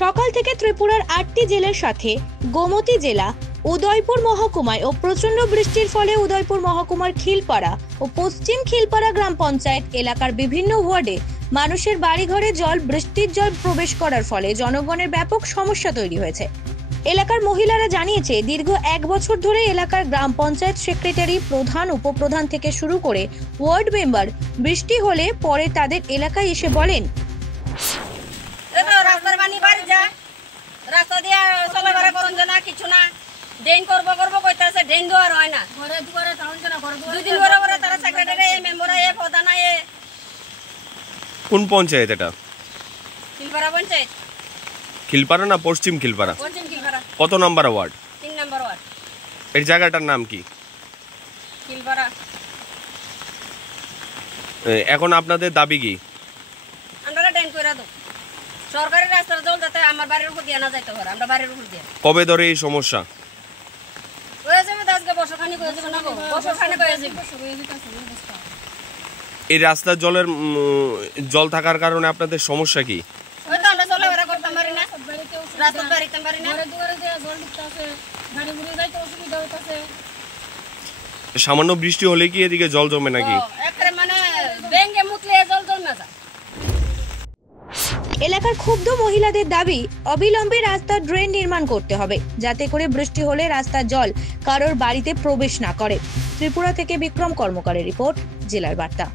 সকাল থেকে ত্রিপুরার 8টি জেলার সাথে গোমতী জেলা উদয়পুর মহকুমায় ও প্রচন্ড বৃষ্টির ফলে উদয়পুর মহকুমার খিলপাড়া ও পশ্চিম খিলপাড়া গ্রাম পঞ্চায়েত এলাকার বিভিন্ন ওয়ার্ডে মানুষের বাড়িঘরে বৃষ্টির জল প্রবেশ করার ফলে জনগণের ব্যাপক সমস্যা তৈরি হয়েছে। এলাকার মহিলারা জানিয়েছে, দীর্ঘ 1 বছর ধরে এলাকার গ্রাম পঞ্চায়েত সেক্রেটারি, প্রধান, উপপ্রধান থেকে শুরু করে ওয়ার্ড মেম্বার বৃষ্টি হলে পরে তাদের এলাকায় এসে বলেন, রাস্তা দিয়ে চলাফেরা করুন না, কিছু না, ড্রেন করবো কইতাছে, ড্রেন দেওয়ার হয় না। দুদিন পরে তারা সেক্রেটারি, মেম্বার, প্রধান। কোন পঞ্চায়েত এটা? খিলপাড়া পঞ্চায়েত। খিলপাড়া না পশ্চিম খিলপাড়া? পশ্চিম খিলপাড়া। কত নাম্বার ওয়ার্ড? 3 নম্বর ওয়ার্ড। এই জায়গাটার নাম কি? খিলপাড়া। এখন আপনাদের দাবি কি? আমরা ড্রেন কইরা দাও, সরকারি রাস্তার জল যাতে আমার বাড়ির উপর দিয়ে না যাইতে পারে, আমরা বাড়ির উপর দিয়ে। কবে ধরে এই সমস্যা? হয়ে যাবে আজকে বর্ষখানি হয়ে যাবে না, বর্ষখানি হয়ে যাবে। এই রাস্তার জল থাকার কারণে আপনাদের সমস্যা কি? ওই তো আমরা চলাফেরা করতে পারি না, রাস্তার বাড়িতে পারি না। সামান্য বৃষ্টি হলে কি এদিকে জল জমে নাকি? একবারে মানে ব্যাঙ্গে মুতলে জল জমে যায়। এলাকার ক্ষুব্ধ মহিলাদের দাবি, অবিলম্বে রাস্তার ড্রেন নির্মাণ করতে হবে, যাতে করে বৃষ্টি হলে রাস্তার জল কারোর বাড়িতে প্রবেশ না করে। ত্রিপুরা থেকে বিক্রম কর্মকারের রিপোর্ট, জেলার বার্তা।